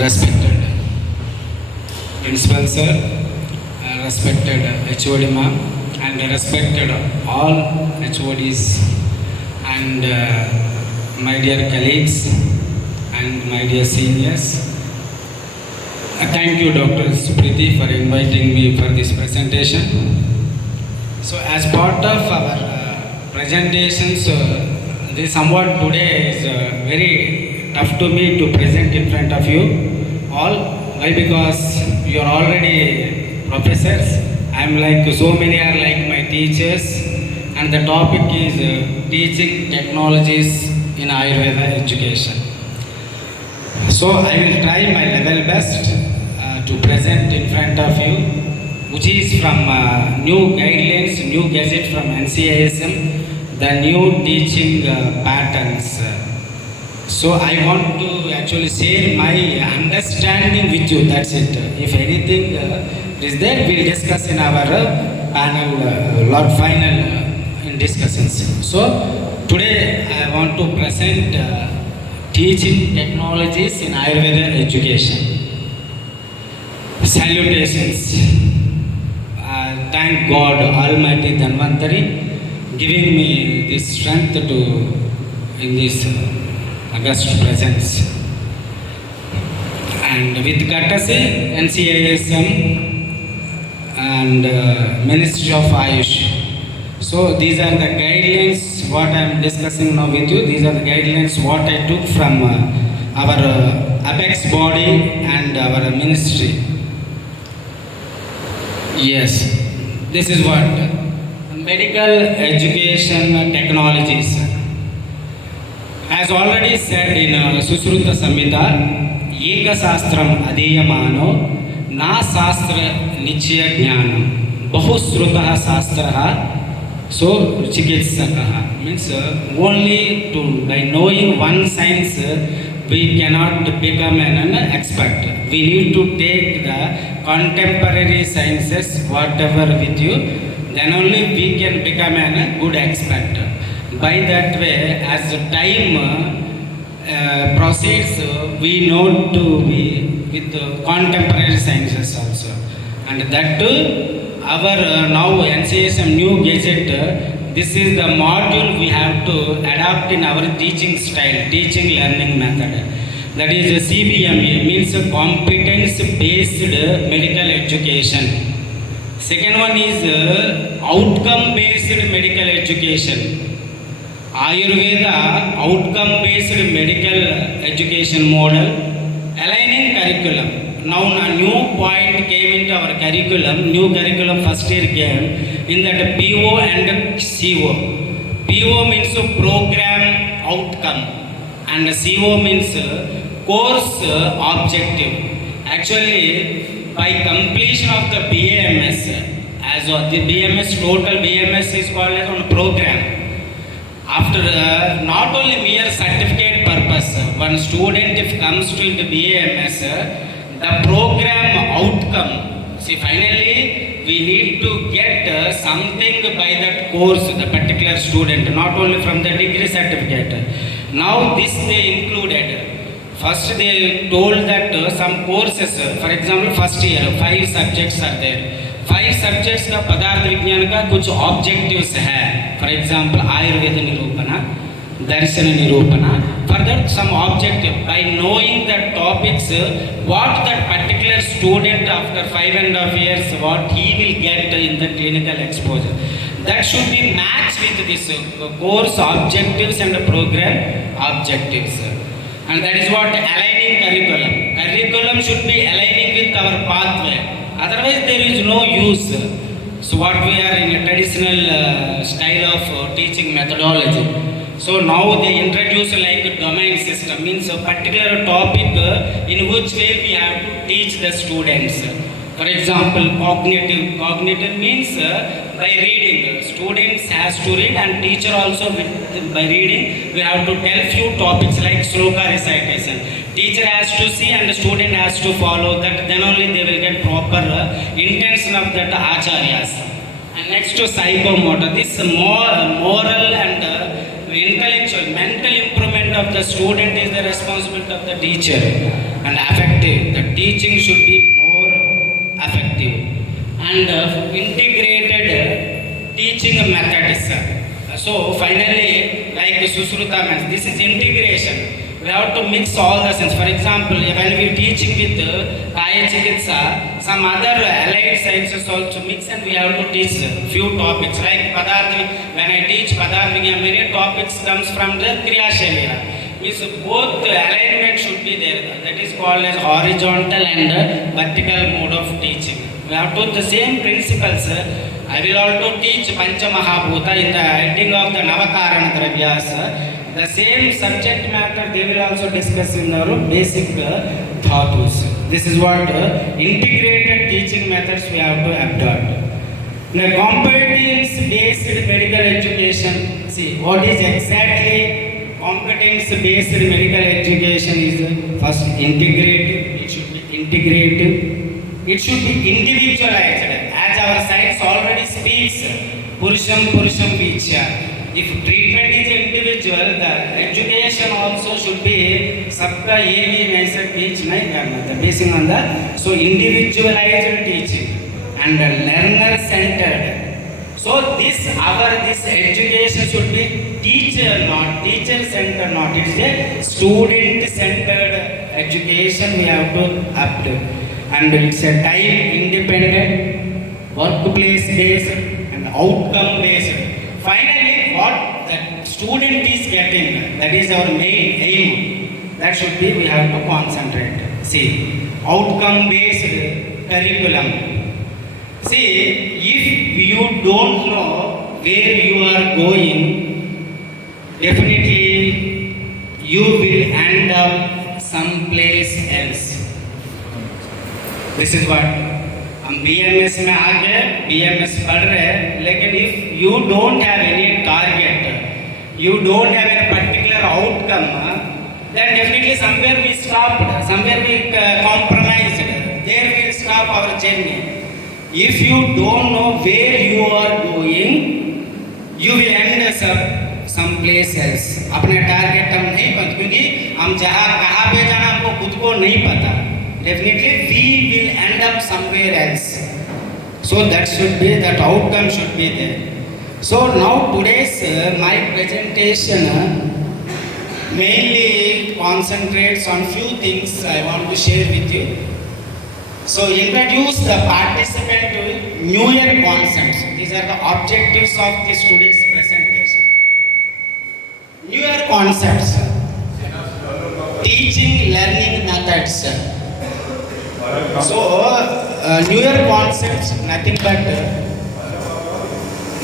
Respected Principal Sir, respected HOD Ma'am, and respected all HODs and my dear colleagues and my dear seniors. Thank you, Dr. Supriti, for inviting me for this presentation. So, as part of our presentations, this somewhat today is very tough to me to present in front of you all. Why? Because you are already professors. I am like so many are like my teachers, and the topic is teaching technologies in Ayurveda education. So I will try my level best to present in front of you, which is from new guidelines, new gazette from NCISM, the new teaching patterns. So I want to actually share my understanding with you, that's it. If anything is there, we'll discuss in our panel, final in discussions. So today I want to present teaching technologies in Ayurveda education. Salutations. Thank God Almighty Dhanvantari giving me this strength to in this august presence. And with courtesy, NCISM and Ministry of Ayush. So these are the guidelines what I am discussing now with you. These are the guidelines what I took from our apex body and our ministry. Yes, this is what medical education technologies. As already said in Susruta Samhita, Eka Sastram Adiyamano, Na Sastra Nichya Jnanam, Bahusrutaha Sastraha, so Chikitsakaha. Means only by knowing one science, we cannot become an expert. We need to take the contemporary sciences, whatever with you, then only we can become a good expert. By that way, as time proceeds, we know to be with contemporary sciences also. And that too, our now NCSM new gazette, this is the module we have to adapt in our teaching style, teaching learning method. That is CBME, means competence-based medical education. Second one is outcome-based medical education. Ayurveda outcome-based medical education model, aligning curriculum. Now a new point came into our curriculum, new curriculum first year came, in that PO and CO. PO means program outcome and CO means course objective. Actually, by completion of the BAMS, as the BMS, total BMS is called as on program. After not only mere certificate purpose, one student if comes to the BAMS, the program outcome, see finally we need to get something by that course, the particular student, not only from the degree certificate. Now this they included. First they told that some courses, for example first year 5 subjects are there. 5 subjects का पदार्थ विज्ञान का कुछ objectives है. For example Ayurveda निरूपणा, Darshan निरूपणा. For that some objective, by knowing the topics, what that particular student after 5.5 years, what he will get in the clinical exposure, that should be matched with this course objectives and program objectives. And that is what aligning curriculum. Curriculum should be aligning with our pathway. Otherwise there is no use. So what we are in a traditional style of teaching methodology. So now they introduce like domain system, means a particular topic in which way we have to teach the students. For example, cognitive means by reading. Students has to read and teacher also by reading. We have to tell few topics like sloka recitation. Teacher has to see and the student has to follow that, then only they will get proper intention of that acharyas. And next to psychomotor, this moral and intellectual, mental improvement of the student is the responsibility of the teacher. and effective. The teaching should be more effective and integrated teaching methods. So finally, like Susruta means, this is integration. We have to mix all the sense. For example, when we teaching with Kaya Chikitsa, some other allied sciences also mix, and we have to teach few topics. Like Padarthi, when I teach Padarthi, many topics comes from the Kriya Shalila. Means both alignment should be there. That is called as horizontal and vertical mode of teaching. We have to the same principles. I will also teach Pancha Mahabhuta in the ending of the Navakarana Dravyas. The same subject matter they will also discuss in our basic thoughts. This is what integrated teaching methods we have to adopt. The competence-based medical education. See, what is exactly competence-based medical education is first integrative. It should be integrative. It should be individualized. As our science already speaks, Purusham Vichya. If treatment is individual, the education also should be sabka ek hi naise teach nahi karna. Basing on that, so individualized teaching and learner centered. So this education should be teacher centered, not. It's a student centered education we have to adopt, and it's a time independent, workplace based and outcome based. Finally, what the student is getting, that is our main aim. That should be, we have to concentrate. See, outcome based curriculum. See, if you don't know where you are going, definitely you will end up someplace else. This is what हम BMS में आ गए, BMS पढ़ रहे हैं, लेकिन if you don't have any target, you don't have a particular outcome, then definitely somewhere we stopped, somewhere we compromised, there we stop our journey. If you don't know where you are going, you will end up someplace else. अपने target हम नहीं पता, क्योंकि हम कहाँ पे जाना हमको खुद को नहीं पता. Definitely we will end up somewhere else. So that outcome should be there. So now today's my presentation mainly concentrates on few things I want to share with you. So introduce the participant to New Year concepts. These are the objectives of this today's presentation. New Year concepts, teaching learning methods. So, New Year concepts, nothing but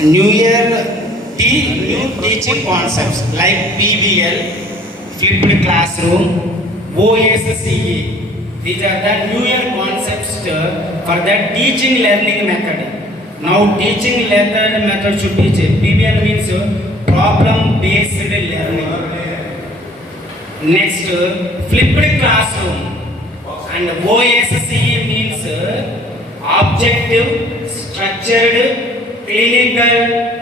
New teaching concepts like PBL, flipped classroom, OSCE. These are the New Year concepts for the teaching learning method. Now, teaching learning method should be PBL means problem-based learning. Next, flipped classroom. And OSCE means objective, structured, clinical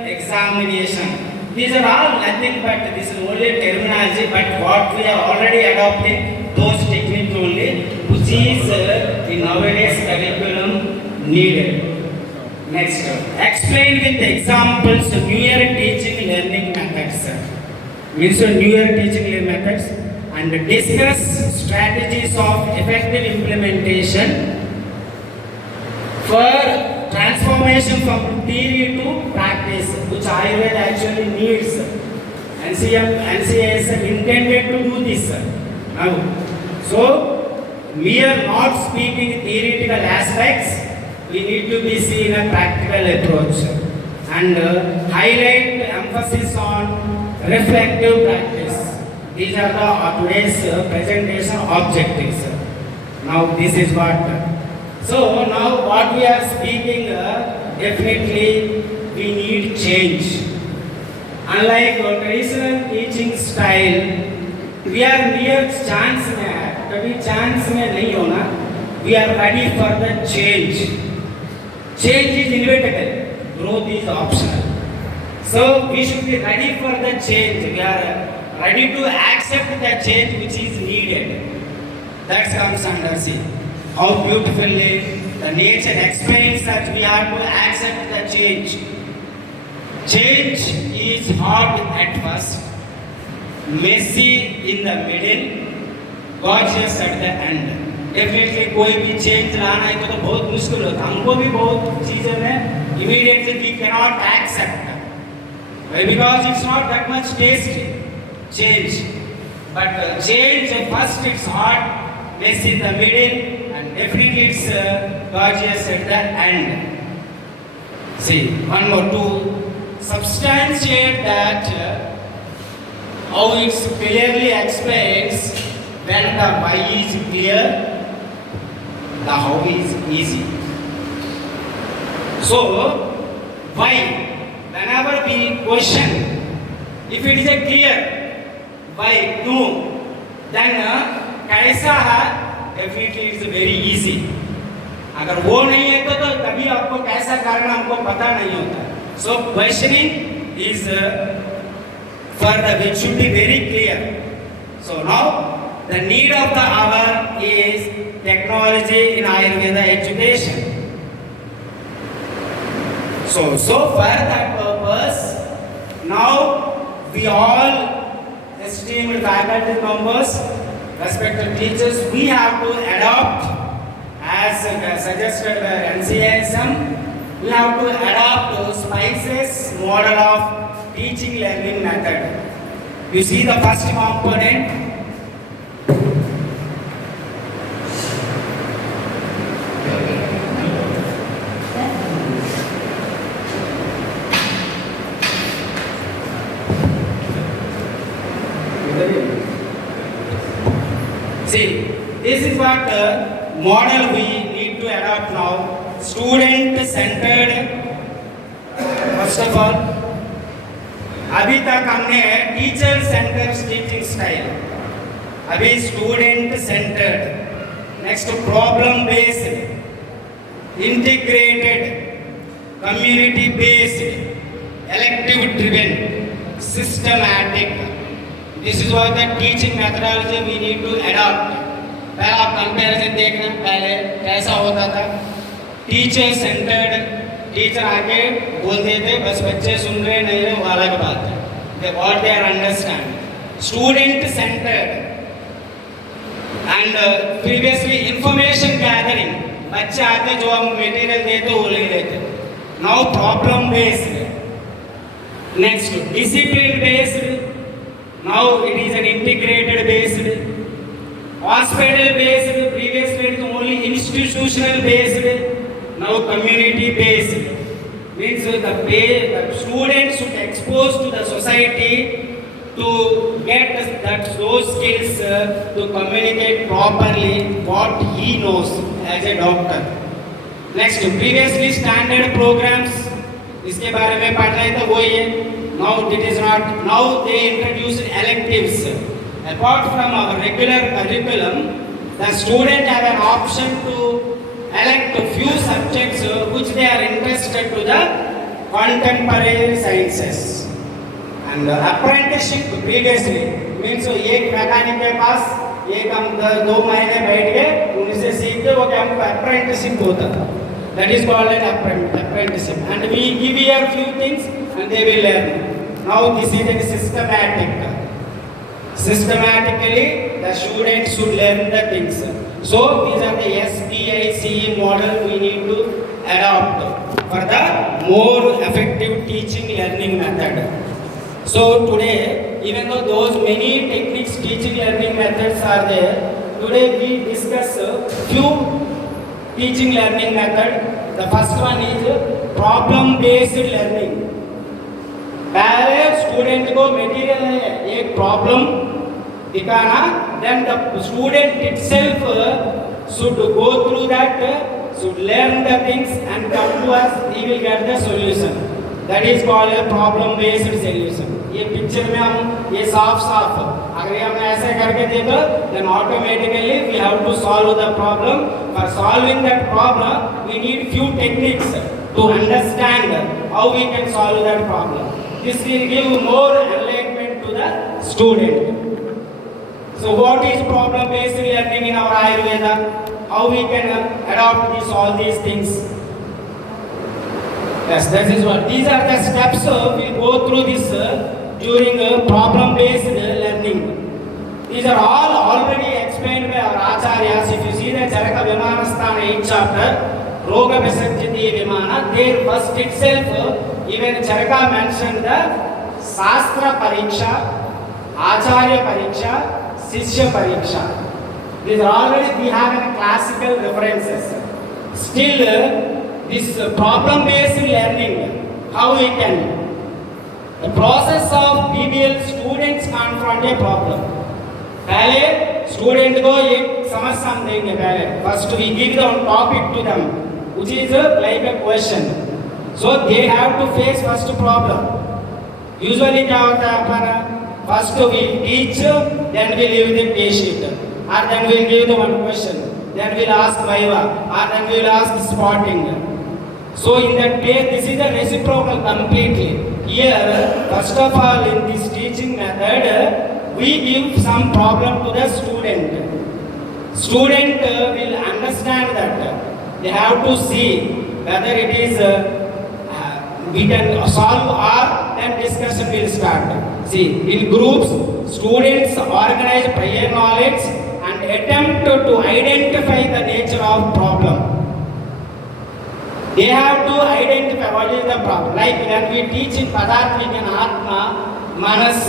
examination. These are all nothing but this is only terminology, but what we are already adopting, those techniques only, which is the nowadays curriculum needed. Next, explain with examples New Year teaching learning methods. Means New Year teaching learning methods. And discuss strategies of effective implementation for transformation from theory to practice, which Ayurveda actually needs. NCAS intended to do this. Now, so we are not speaking theoretical aspects, we need to be seen a practical approach and highlight emphasis on reflective practice. These are the today's presentation objectives. Now this is what. So now what we are speaking, definitely we need change. Unlike traditional teaching style, we are mere chance में है, कभी chance में नहीं होना. We are ready for the change. Change is inevitable. Growth is optional. So we should be ready for the change. We are ready to accept the change which is needed. That comes under see how beautifully the nature explains that we have to accept the change. Change is hard at first, messy in the middle, gorgeous at the end. Definitely कोई भी change लाना है तो बहुत मुश्किल होता है. हमको भी बहुत चीज़ें में immediately we cannot accept. Why? Because it's not that much tasty. Change. But change first it's hard, messy in the middle, and definitely it's gorgeous at the end. See, one more to substantiate that how it clearly explains when the why is clear, the how is easy. So, why? Whenever we question, if it is a clear, why, no, then कैसा है, definitely it's very easy. अगर वो नहीं है तो कभी आपको कैसा करना हमको पता नहीं होता. So questioning is for the which should be very clear. So now the need of the hour is technology in Ayurveda education. So for that purpose, now we all esteemed faculty members, respected teachers, we have to adopt as suggested by NCISM, we have to adopt SPICES model of teaching learning method. You see the first component. See, this is what model we need to adopt now. Student centered. First of all, अभी तक हमने teacher centred teaching style, अभी student centred, next problem based, integrated, community based, elective driven, systematic. This is what the teaching methodology we need to adopt. पहले आप comparison देखना, पहले कैसा होता था. टीचर सेंटर्ड, टीचर आके बोल देते, बस बच्चे सुन रहे नहीं रहे वो अलग बात है. What they are understand. Student centered and previously information gathering. बच्चे आते जो हम मटेरियल देते वो ले लेते. Now problem based. Next discipline based. Now it is an integrated based, hospital based. Previously it is only institutional based. Now community based. Means the students should expose to the society to get those skills to communicate properly what he knows as a doctor. Next, previously standard programs. इसके बारे में पढ़ रहे थे वो ये. Now it is not. Now they introduce electives. Apart from our regular curriculum, the student have an option to elect a few subjects which they are interested to the contemporary sciences. And apprenticeship previously means एक mechanic के पास एक हम 2 महीने बैठ के उनसे सीखते वो क्या हमको apprenticeship होता था. That is called an apprenticeship. And we give here few things and they will learn. Now this is a systematic. Systematically the students should learn the things. So these are the SPICE model we need to adopt for the more effective teaching learning method. So today, even though those many techniques teaching learning methods are there, today we discuss few teaching learning method. The first one is problem based learning. पहले student को material है एक problem दिखाना, then the student itself should go through that, should learn the things and come to us, he will get the solution. That is called a problem based solution. ये picture में हम ये साफ अगर हम ऐसे करके दे दो then automatically we have to solve the problem. For solving that problem we need few techniques to understand how we can solve that problem. This will give more enlightenment to the student. So what is problem based learning in our Ayurveda, how we can adopt all these things. Yes, that is what. These are the steps we'll go through this during problem based learning. These are all already explained by our acharyas. If you see the Charaka Vimanasthana 8th chapter, Roga Visarjati Vimana, there first itself, even Charaka mentioned the Sastra Pariksha, Acharya Pariksha, Sishya Pariksha. These are already we have in classical references. Still, this problem based learning, how we can, the process of PBL students confront a problem. पहले student को एक समस्या हम देंगे पहले. First we give the topic to them, which is like a question. So they have to face first problem. Usually क्या होता है हमारा, first we teach, then we leave the case sheet, or then we give the one question, then we'll ask viva, or then we'll ask spotting. So in that way, this is a reciprocal completely. Here, first of all, in this teaching method, we give some problem to the student. Student will understand that. They have to see whether it is we can solve or then discussion will start. See, in groups, students organize prior knowledge and attempt to identify the nature of problem. They have to identify what is the problem. Like when we teach in Padarth Vigyan Atma, Manas,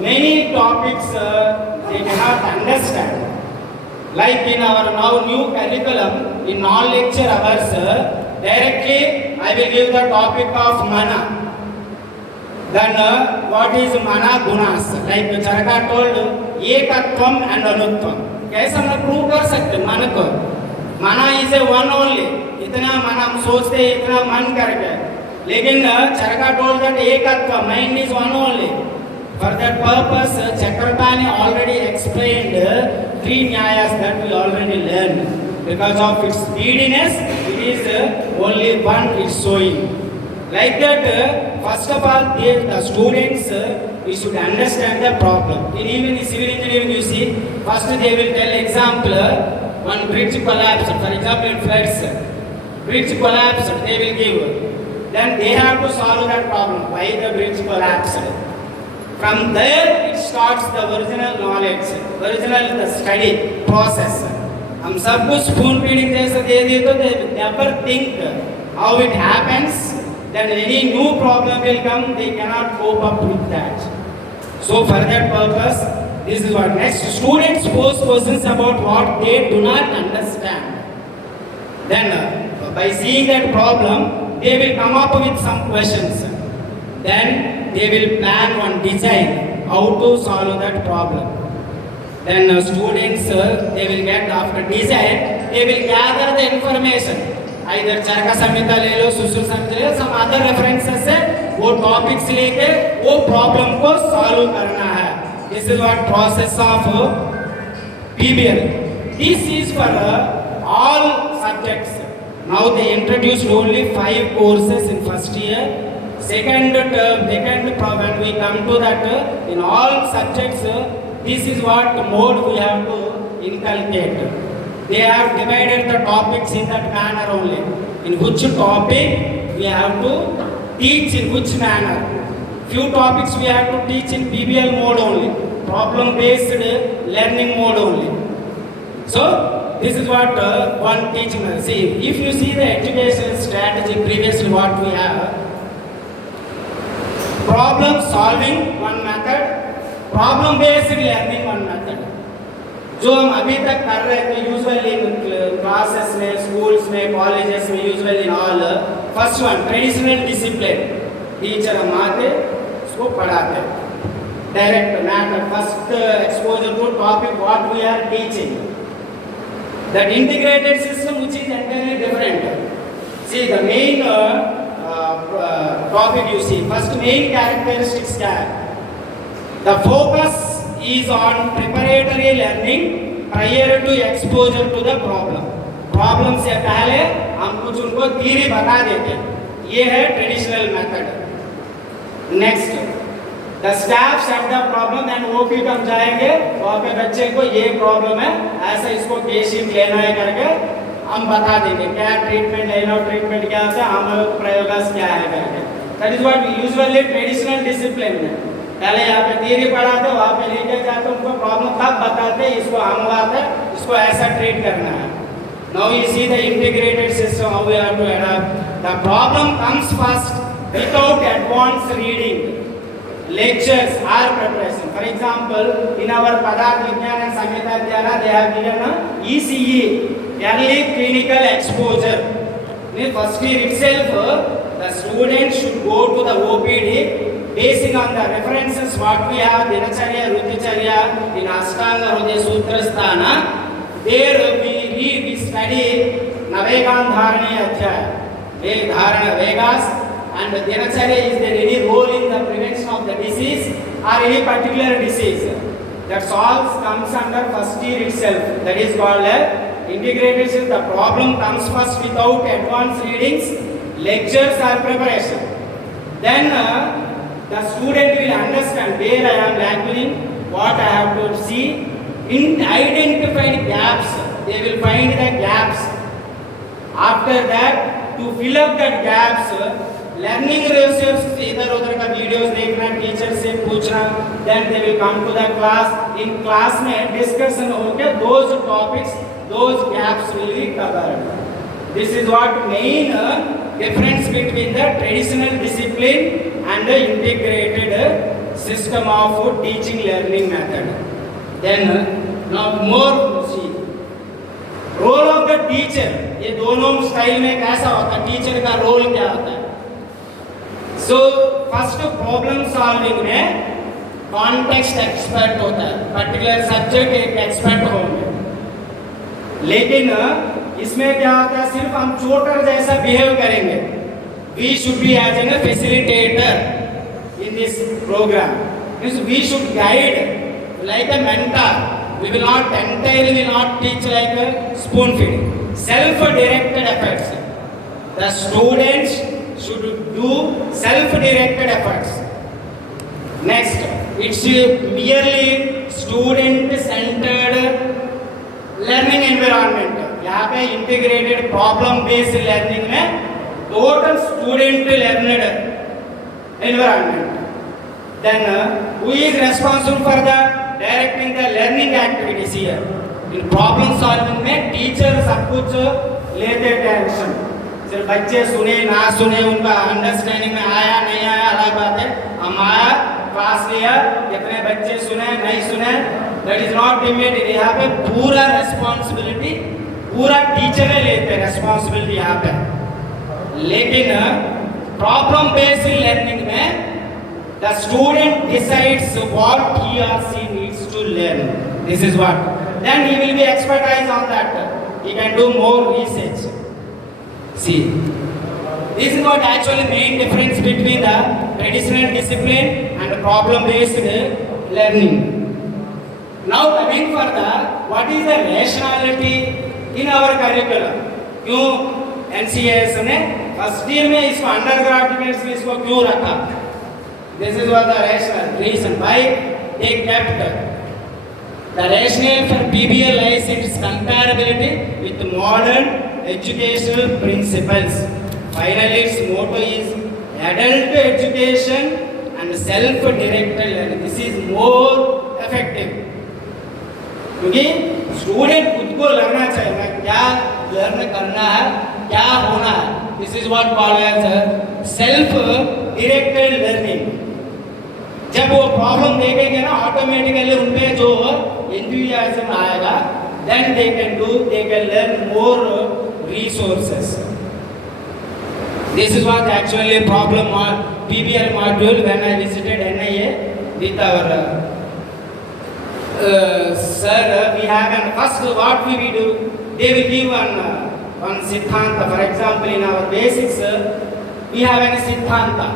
many topics they cannot understand. Like in our now new curriculum, in non-lecture hours, directly I will give the topic of Mana. Then what is Mana Gunas? Like Charaka told, Ekatvam and Anutvam. कैसे हम prove कर सकते मन को? Mana is a one only. इतना मन हम सोचते इतना मन करके. लेकिन Charaka told that Ekatva, mind is one only. For that purpose, Chakrapani already explained 3 nyayas that we already learned. Because of its speediness, it is only one is showing. Like that, first of all, the students, we should understand the problem. In even civil engineering, you see, first they will tell example, one bridge collapsed, for example, in floods, bridge collapsed, they will give. Then they have to solve that problem, why the bridge collapsed. From there, it starts the original knowledge, original the study process. हम सब कुछ spoon feeding जैसा दे दिए तो they never think how it happens. Then any new problem will come, they cannot cope up with that. So for that purpose, this is what next students pose questions about what they do not understand. Then by seeing that problem, they will come up with some questions. Then they will plan one design how to solve that problem. Then students they will get after design, they will gather the information. Either Charaka Samhita ले लो, Sushruta Samhita ले लो, some other references से वो topics लेके वो problem को solve करना है. This is what process of PBL. This is for all subjects. Now they introduced only 5 courses in first year. Second term, when we come to that, in all subjects, this is what mode we have to inculcate. They have divided the topics in that manner only. In which topic we have to teach in which manner. Few topics we have to teach in PBL mode only, problem based learning mode only. So this is what one teaching. See, if you see the education strategy previously what we have, problem solving one method, problem based learning one method. जो हम अभी तक कर रहे थे usually classes में, schools में, colleges में, usually in all, first one traditional discipline, teacher हम आते उसको पढ़ाते, direct matter, first exposure to topic what we are teaching. That integrated system which is entirely different. See the main topic you see, first main characteristics क्या है? The focus is on preparatory learning prior to exposure to the problem. Problem से पहले हम कुछ उनको theory बता देते हैं. ये है traditional method. Next, The staff set the problem and OP कम जाएंगे वहाँ पे बच्चे को ये प्रॉब्लम है ऐसा इसको केस शीट लेना है करके हम बता देंगे क्या ट्रीटमेंट लेना ट्रीटमेंट क्या होता है हम प्रयोगास क्या है करके that is what usually traditional discipline में पहले यहाँ पे थियरी पढ़ाते वहाँ पे लेके जाते उनको प्रॉब्लम तब बताते इसको हम बात है इसको ऐसा ट्रीट करना है. Now you see the integrated system how we have to adapt. The problem comes first without advanced reading. Lectures are preparation. For example, in our Padarth Vigyan and Samhita Dhyana, they have given a ECE, early clinical exposure. In first year itself, the student should go to the OPD, basing on the references what we have, Dinacharya, Ruticharya, in Ashtanga, Hridaya Sutra Sthana. There we study Navegandharani Adhyaya, Dharana Vegas. And Dinacharya is there any role in the prevention of the disease or any particular disease? That all comes under first year itself. That is called integrated system. The problem comes first without advanced readings, lectures or preparation. Then the student will understand where I am lacking, what I have to see. In identified gaps, they will find the gaps. After that, to fill up that gaps, learning resource इधर उधर का videos देखना teacher से पूछना then they will come to the class in class में discussion होके those topics those gaps will be covered. This is what main difference between the traditional discipline and the integrated system of teaching learning method. Then now more see role of the teacher. ये दोनों style में कैसा होता है teacher का role क्या होता है. So first problem solving में context expert होता है particular subject एक expert होंगे. लेकिन इसमें क्या होता है सिर्फ हम ट्यूटर जैसा बिहेव करेंगे. We should be as a facilitator in this program. Means we should guide like a mentor. We will not entirely will not teach like a spoon feeding. Self-directed efforts. The students should do self-directed efforts. Next, it's merely student-centered learning environment. यहाँ पे integrated problem-based learning में total student-learned environment. Then, who is responsible for the directing the learning activities here? In problem solving में teacher सब कुछ लेते tension. सिर्फ बच्चे सुने ना सुने उनका अंडरस्टैंडिंग में आया नहीं आया अलग बात है. हम आया क्लास लिया कितने बच्चे सुने नहीं सुने दैट इज नॉट इमीडिएट. यहाँ पे पूरा रेस्पॉन्सिबिलिटी पूरा टीचर लेते रेस्पॉन्सिबिलिटी यहाँ पे. लेकिन प्रॉब्लम बेस्ड लर्निंग में the student decides what he और she needs to learn. This is what then he will be expertise on that. He can do more research. See, this is what actually main difference between the traditional discipline and the problem-based learning. Now coming further, what is the rationality in our curriculum? क्यों NCS ने first year में इसको under graduates में इसको क्यों रखा? This is what the rational reason why they kept the rationale for PBL lies its comparability with modern educational principles. Finally, its motto is adult education and self-directed learning. This is more effective. क्योंकि student खुद को लगना चाहिए ना क्या learn करना है क्या होना है. This is what called as self-directed learning. जब वो प्रॉब्लम देखेंगे ना ऑटोमेटिकली उनपे जो एंथुसियाज्म आएगा then they can learn more resources. This is what actually problem PBL module when I visited NIA with our sir. We have an first what we do. They will give one siddhanta. For example, in our basics we have a siddhanta.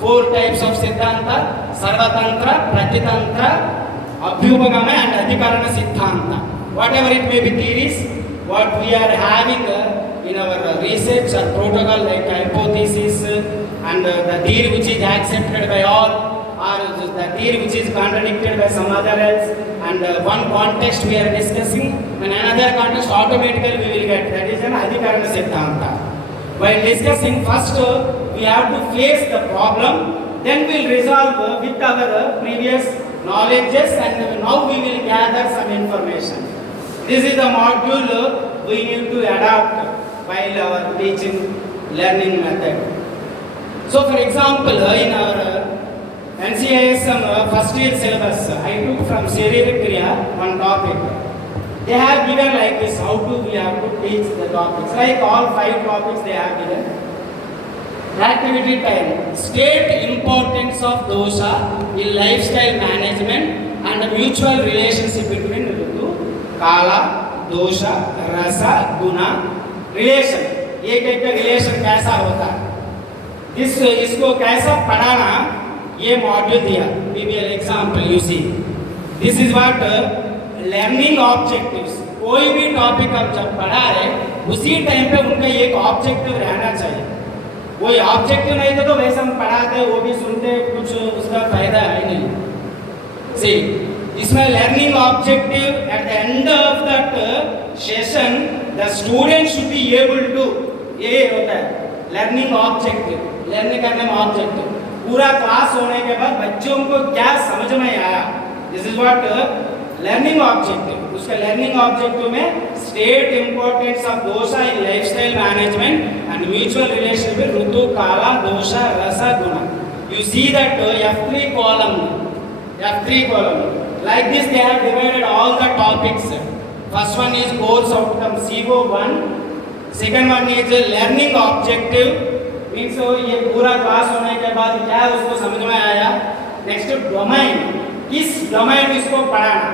4 types of siddhanta: sarvatantra, pratitantra, abhyupagama and adhikarana siddhanta. Whatever it may be theories, what we are having in our research or protocol like hypothesis and the theory which is accepted by all, or the theory which is contradicted by some other else, and one context we are discussing, and another context automatically we will get. That is an Adhikarana Siddhanta. While discussing, first we have to face the problem, then we will resolve with our previous knowledges, and now we will gather some information. This is the module we need to adapt while our teaching learning method. So for example, in our NCISM first year syllabus, I took from Sharira Kriya one topic. They have given like this, how to we have to teach the topics. Like all 5 topics they have given. Activity time. State importance of dosha in lifestyle management and the mutual relationship between Ritu, Kala, dosha, rasa, guna. Relation. एक का relation कैसा होता है, इसको कैसा पढ़ाना, ये module दिया. BBL example you see. This is what learning objectives. कोई भी टॉपिक आप जब पढ़ा रहे उसी टाइम पे उनका एक ऑब्जेक्टिव रहना चाहिए. कोई ऑब्जेक्टिव नहीं तो वैसे हम पढ़ाते वो भी सुनते, कुछ उसका फायदा है नहीं. सी इसमें learning objective at the end of that session the student should be able to, ये होता है लर्निंग ऑब्जेक्टिव. लर्निंग करने में ऑब्जेक्टिव पूरा क्लास होने के बाद बच्चों को क्या समझ में आया, this is what learning objective. उसका लर्निंग ऑब्जेक्टिव में state importance of dosha in lifestyle management and mutual relationship ritu kala dosha rasa guna. You see that F3 column like this they have divided all the topics. First one is course outcome CO1, second one is learning objective means ये पूरा class होने के बाद क्या उसको समझ में आया. नेक्स्ट डोमेन, किस डोमेन इसको पढ़ाना,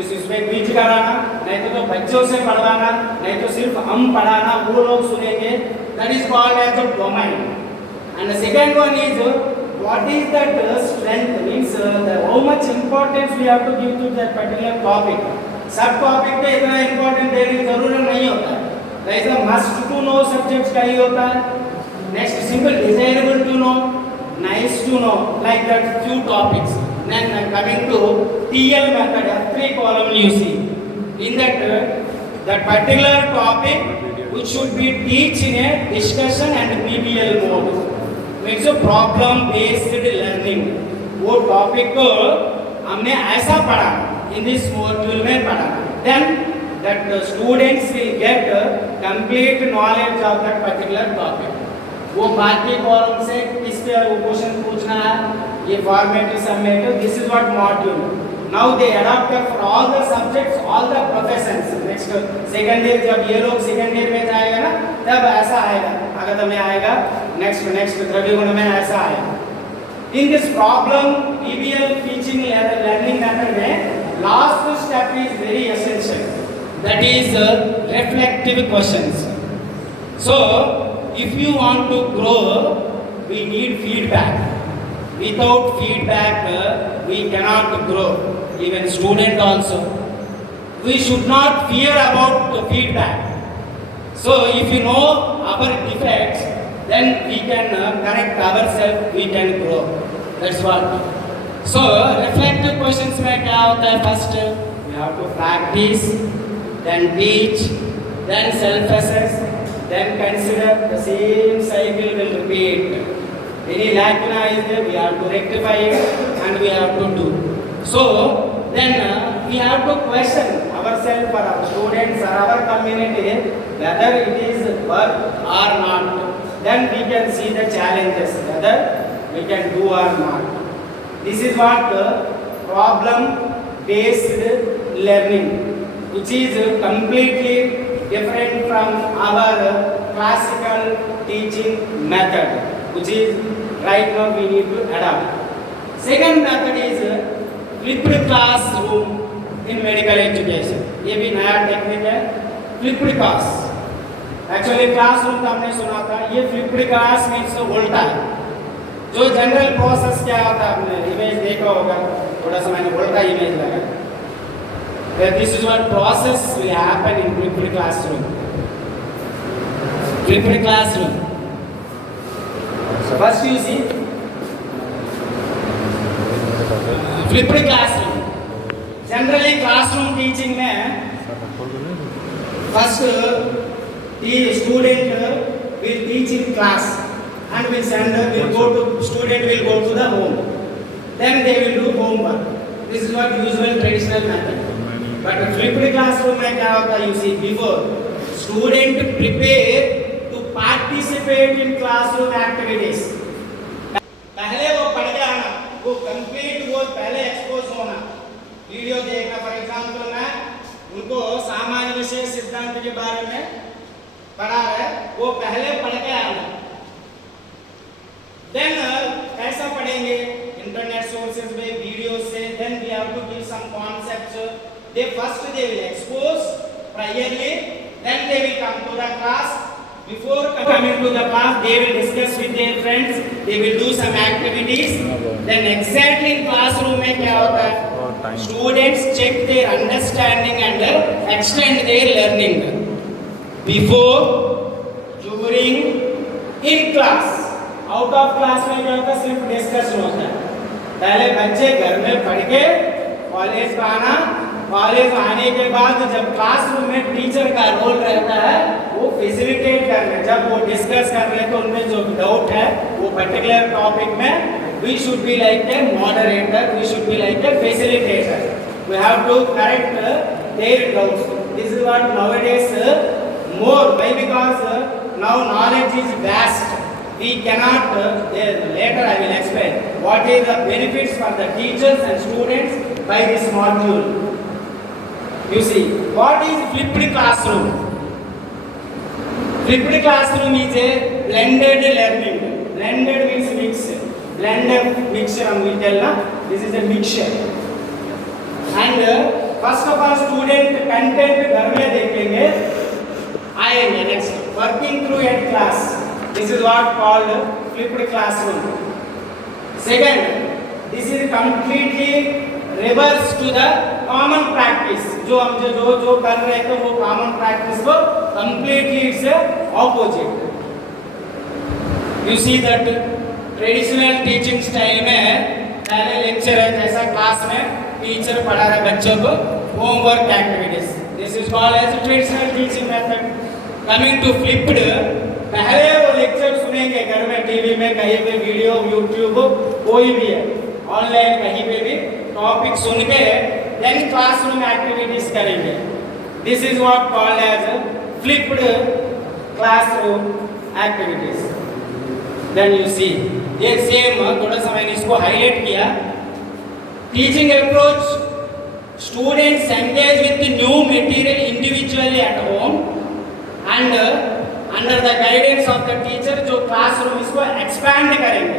इसमें बीच कराना, नहीं तो बच्चों से पढ़वाना, नहीं तो सिर्फ हम पढ़ाना, वो लोग सुनेंगे. That is called as the domain. And the second one is what is that strength, means how much importance we have to give to that particular topic. सब टॉपिक पे इतना इंपॉर्टेंट देने की जरूरत नहीं होता है. That is must to know subjects का ही होता है. Next, simple, desirable to know, nice to know, like that few topics. Then coming to TL method, F3 column you see. In that particular topic which should be teach in a discussion and PBL mode. Means a problem based learning. वो topic को हमने ऐसा पढ़ा, in this module में पढ़ा. Then that the students will get complete knowledge of that particular topic. वो बाकी column से किस पे क्वेश्चन पूछना है, ये formative summative. This is what module. Now they adopted for all the subjects, all the professions. Next second year जब ये लोग सेकंड ईयर में जाएगा ना, तब ऐसा आएगा. अगर में आएगा नेक्स्ट द्रव्यगुण में ऐसा आएगा. In this problem PBL teaching learning method में last step is very essential. That is reflective questions. So if you want to grow, we need feedback. Without feedback, we cannot grow. Even student also. We should not fear about the feedback. So if you know our defects, then we can correct ourselves, we can grow. That's what. So reflective questions में क्या होता है? First, we have to practice, then teach, then self-assess. Then consider the same cycle will repeat. Any lacuna is there, we have to rectify it and we have to do. So then we have to question ourselves or our students or our community whether it is work or not. Then we can see the challenges whether we can do or not. This is what problem based learning, which is completely different from our classical teaching method, which is right now we need to adopt. Second method is flipped classroom in medical education. ये भी नया technique है, flipped class. Actually classroom तो हमने सुना था, ये flipped class means उल्टा है. जो जनरल प्रोसेस क्या होता है, आपने इमेज देखा होगा, थोड़ा सा मैंने उल्टा इमेज लगा. This is what process will happen in flipped classroom. Flipped classroom. So first you see flipped classroom. Generally classroom teaching में first the student will teach in class and will student will go to the home, then they will do homework. This is what usual traditional method. But flipped classroom में क्या होता है, you see, before student prepare to participate in classroom activities. पहले वो पढ़ के आना, वो कंप्लीट, वो पहले एक्सपोज होना, वीडियो देखना। फॉर एग्जाम्पल मैं उनको सामान्य विषय सिद्धांत के बारे में पढ़ा है, वो पहले पढ़ के आना। देन कैसा पढ़ेंगे, इंटरनेट सोर्सेज में, वीडियो से। Then we have to give some concepts. They first they will expose priorly, then they will come to the class. Before coming to the class, they will discuss with their friends, they will do some activities. Then exactly in classroom में क्या होता है, students check their understanding and extend their learning. Before, during, in class. Out of class में क्या होता है, सिर्फ discussion होता है। पहले बच्चे घर में पढ़ के कॉलेज में आना, कॉलेज आने के बाद जब क्लासरूम में टीचर का रोल रहता है वो फैसिलिटेट करने। जब वो डिस्कस कर रहे तो उनमें जो डाउट है वो पर्टिकुलर टॉपिक में, we should be like a moderator, we should be like a facilitator. We have to correct their doubts. This is what nowadays more, why, because now knowledge is vast. We cannot later I will explain what is the benefits for the teachers and students by this module. You see, what is flipped classroom? Flipped classroom is a blended learning. Blended means mix. Blended mixture we tell na. This is a mixture. And first of all, student content घर में देखेंगे, आएंगे next working through at class. This is what called flipped classroom. Second, this is completely reverse to the common practice. जो हम जो कर रहे थे वो common practice को completely it's a opposite. You see that traditional teaching style में पहले लेक्चर है, जैसा क्लास में टीचर पढ़ा रहा है बच्चों को, homework activities. This is called as a traditional teaching method. Coming to flipped, पहले वो लेक्चर सुनेंगे घर में, टीवी में, कहीं पे वीडियो, यूट्यूब, कोई भी है, ऑनलाइन कहीं पे भी टॉपिक सुन के देन क्लासरूम एक्टिविटीज करेंगे। This is what called as flipped classroom activities. Then you see ये सेम, थोड़ा सा मैंने इसको हाईलाइट किया। Teaching approach, students engage with new material individually at home and under the guidance of the teacher. जो classroom इसको expand करेंगे,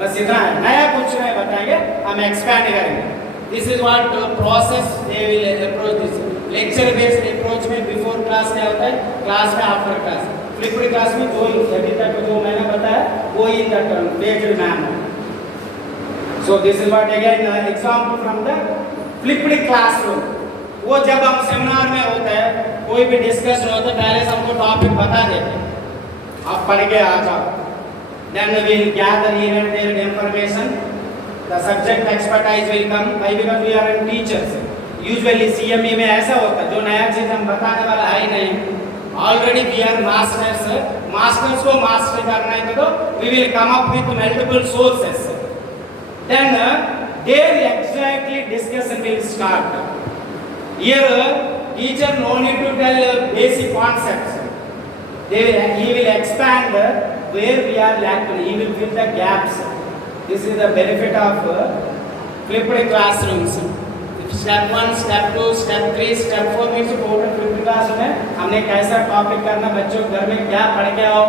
बस इतना है, नया कुछ नहीं बताएंगे, हम एक्सपैंड करेंगे। This is what process they will approach this. Lecture based approach में बिफोर क्लास क्या होता है, क्लास में आफ्टर क्लास। फ्लिप्ड क्लास में दो ही, अभी तक जो मैंने बताया वो in the term based manner. So this is what again example from the flipped classroom. वो जब हम सेमिनार में होता है, कोई भी डिस्कशन होता है, पहले से हमको टॉपिक बता देते हैं, आप पढ़ के आ जाओ। Then we will gather here and there information. The subject expertise will come. Why? Because we are teachers. Usually CME में ऐसा होता है, जो नया चीज हम बताने वाला है ही नहीं। Already we are masters. Masters को master करना है तो we will come up with multiple sources. Then there exactly discussion will start. Here teacher no need to tell basic concepts. He will expand where we are lacking. He will fill the gaps. This is the benefit of flipped classrooms. Step 1, step 2, step 3, step 4 means total flipped classroom है। हमने कैसा topic करना, बच्चों घर में क्या पढ़ के आओ,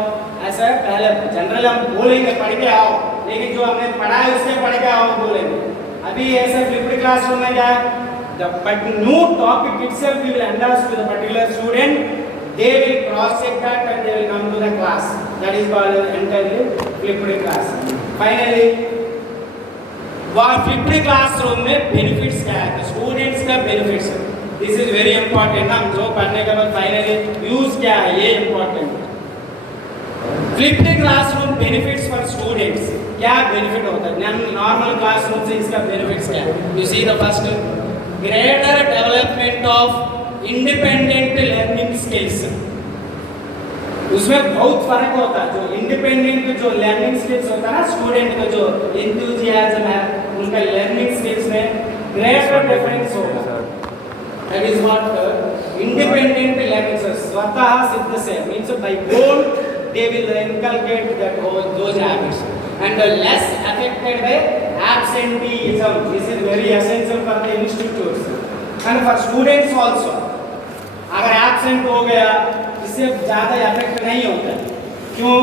ऐसा पहले जनरल हम बोलेंगे पढ़ के आओ, लेकिन जो हमने पढ़ा है उसके पढ़ के आओ बोलेंगे। अभी ऐसा flipped classroom में क्या है, the new topic itself we will enlarge to the particular student. They will cross check that and they will come to the class. That is called entirely flipped class. Finally, flipped classroom में benefits क्या है, students का benefits है। This is very important। हम जो पढ़ने के बाद finally use क्या है, ये important। Flipped classroom benefits for students. क्या बेनिफिट होता है नॉर्मल क्लासरूम से, इसका बेनिफिट्स क्या है? You see the first, greater development of independent learning skills. उसमें बहुत फर्क होता है। जो इंडिपेंडेंट जो लर्निंग स्किल्स होता है ना, स्टूडेंट का जो एंथुसियाज्म है, उनका लर्निंग स्किल्स में ग्रेटर डिफरेंस होगा। That is what independent learning skills, स्वतः सिद्ध से, means by goal they will inculcate that those habits and less affected by absenteeism. This is very essential for the institutes and for students also. अगर absent हो गया इससे ज़्यादा effect नहीं होता। क्यों?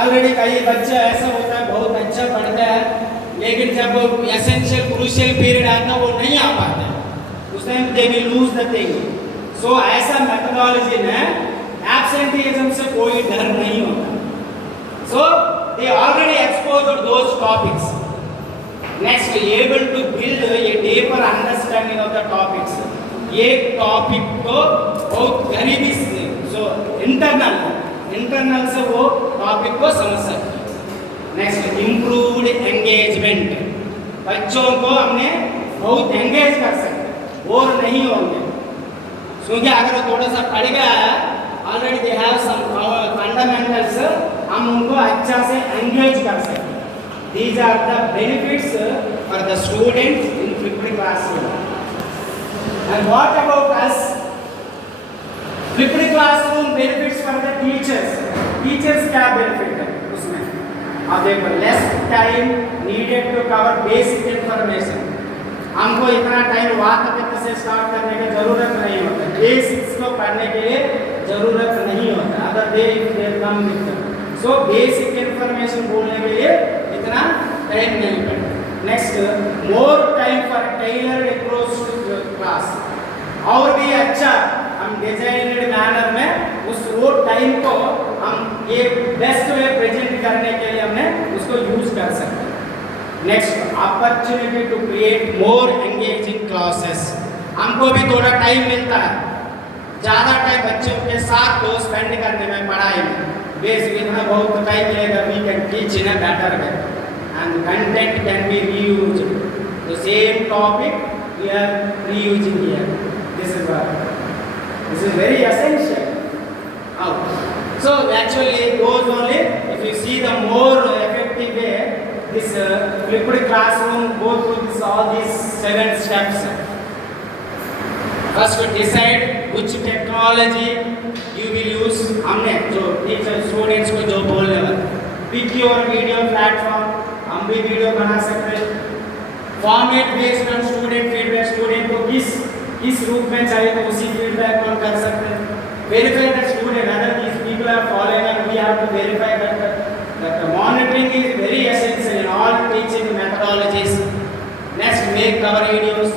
ऑलरेडी कई बच्चा ऐसा होता है बहुत अच्छा पढ़ता है, लेकिन जब एसेंशियल क्रूशियल पीरियड आता है वो नहीं आ पाता, उस time they will lose the thing. So ऐसा मेथोडोलॉजी में एब्सेंटीइज्म से कोई डर नहीं होता। So they already exposed those topics. Next, able to build a deeper understanding of the topics. ये टॉपिक को बहुत करीबी से, जो इंटरनल से वो टॉपिक को समझ सकते हैं। Next, improved engagement. बच्चों को हमने बहुत एंगेज कर सकते, बोर नहीं होंगे, क्योंकि अगर वो थोड़ा सा पढ़ गया है already they have some fundamentals, हम उनको अच्छा से एंगेज कर सकते हैं। These are the benefits for the students in flipped classroom. And what about us? Flipped classroom benefits for the teachers. Teachers क्या बेनिफिट है उसमें? अब देखो, less time needed to cover basic information. हमको इतना टाइम वाकफियत से स्टार्ट करने की जरूरत नहीं होता, बेसिक्स को पढ़ने के लिए जरूरत नहीं होता। अगर दे कम सो बेसिक इंफॉर्मेशन बोलने के लिए इतना टाइम नहीं पड़ता। Next, more time for tailored approach to class. और भी अच्छा हम डिजाइनड मैनर में उस वो टाइम को हम ये बेस्ट वे प्रेजेंट करने के लिए हमने उसको यूज कर सकते हैं। Next, opportunity to create more engaging classes. हमको भी थोड़ा टाइम मिलता है, ज़्यादा टाइम बच्चों के साथ तो स्पेंड करने में, पढ़ाई में बेसिक इतना बहुत टाइम मिलेगा। We can teach in a better way and content can be reused. The same topic we are reusing here. This is what, this is very essential. So actually it goes only if you see the more effective way, this flipped classroom go through this all these 7 steps. First, decide which technology you will use. हमने जो teacher students को जो बोलने वाला, pick your video platform, हम भी video बना सकते हैं। Format based on student feedback, student को किस रूप में चाहिए तो उसी फीडबैक को हम कर सकते हैं। Verify that student, whether these people are following, and we have to verify that the monitoring is very essential in all teaching methodologies. Next, make cover videos.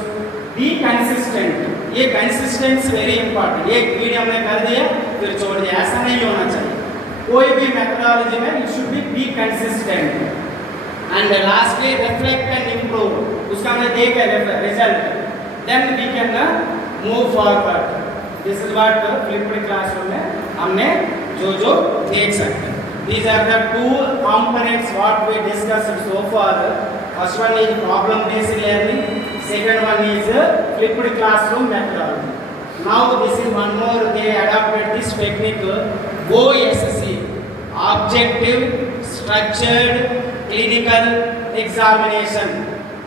Be consistent. ये consistency very important. एक video हमने कर दिया फिर छोड़ दिया, ऐसा नहीं होना चाहिए। कोई भी methodology में you should be consistent. And lastly, reflect and improve. उसका हमने देखा result. Then we can move forward. This is what flipped classroom में हमने जो देख सकते हैं। These are the 2 components what we discussed so far. First one is problem based learning. Second one is flipped classroom methodology. Now this is one more, they adopted this technique, OSC, objective structured clinical examination.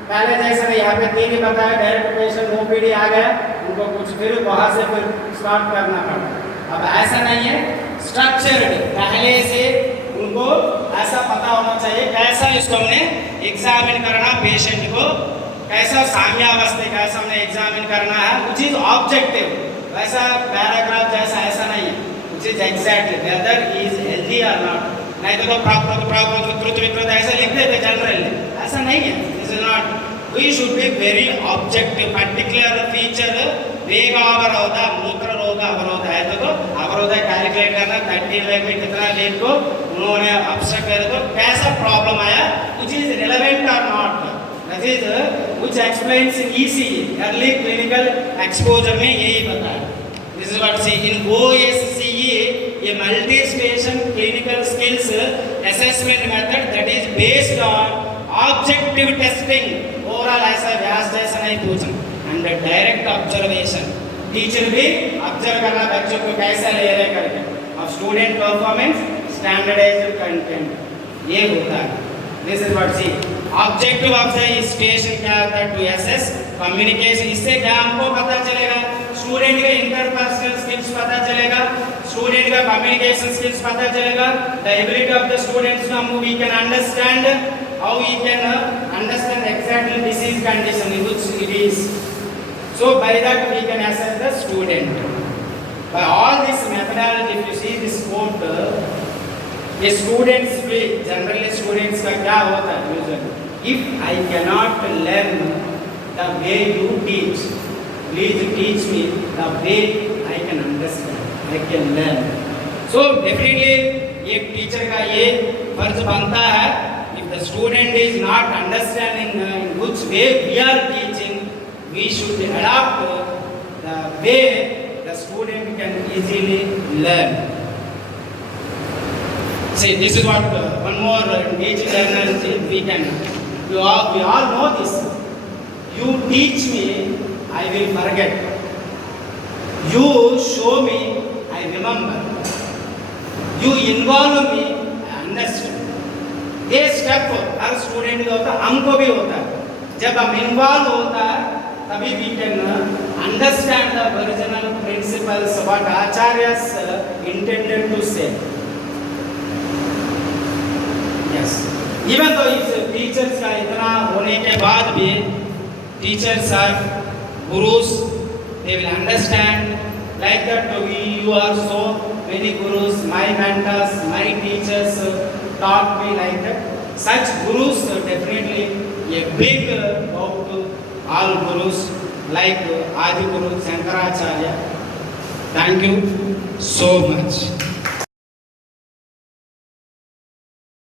पहले जैसे नहीं, यहाँ पे 3 ही बताया, direct patient OPD आ गया, उनको कुछ फिर वहाँ से फिर स्टार्ट करना पड़ा। अब ऐसा नहीं है, स्ट्रक्चर्ड पहले से उनको ऐसा पता होना चाहिए कैसा इसको हमने एग्जामिन करना, पेशेंट को कैसा साम्यावस्था कैसा हमने एग्जामिन करना है, विच इज ऑब्जेक्टिव। वैसा पैराग्राफ जैसा ऐसा नहीं है, which is exact weather he is healthy और नॉट। नहीं तो प्राकृत ऐसा लिख देते जनरल, ऐसा नहीं है। This is not, we should be very objective. Particular feature वेग अवरोध, मूत्र रोग अवरोध है तो अवरोध कैलकुलेट करना, 30 लेग में कितना लेग को उन्होंने ऑब्स्ट्रक्ट करे तो कैसा प्रॉब्लम आया, विच इज रिलेवेंट और not, that is which explains in ECG early clinical exposure में यही बताया। This is what see in OSCE a multi-station clinical skills assessment method that is based on objective testing, overall ऐसा व्यास जैसा नहीं पूछना, and direct observation. Teacher भी observe करना बच्चों को कैसा ले रहे करके, और स्टूडेंट परफॉर्मेंस स्टैंडर्डाइज्ड कंटेंट ये होता है. This is what see objective of the station क्या होता है, टू एसेस कम्युनिकेशन. इससे क्या हमको पता चलेगा, स्टूडेंट का इंटरपर्सनल स्किल्स पता चलेगा, स्टूडेंट का कम्युनिकेशन स्किल्स पता चलेगा, the ability of the students now we can understand how we can understand exactly disease condition in which it is. So by that we can assess the student. By all this methodology, if you see this quote, a students will generally students का क्या होता है usually, if I cannot learn the way you teach, please teach me the way I can understand, I can learn. So definitely एक teacher का ये फर्ज बनता है, if the student is not understanding in which way we are teaching, we should adapt the way the student can easily learn. See, this is what one more engaged learner we can. We all know this. You teach me, I will forget. You show me, I remember. You involve me, I understand. ये step हर student का होता है, हमको भी होता है. जब हम involve होता है तभी we can understand the original principles what acharyas intended to say. Yes, even though इस teachers का इतना होने के बाद भी teachers are gurus, they will understand like that. You are so many gurus, my mentors, my teachers taught me like that. Such gurus definitely a big bow to all gurus like Adi Guru Shankaracharya. Thank you so much.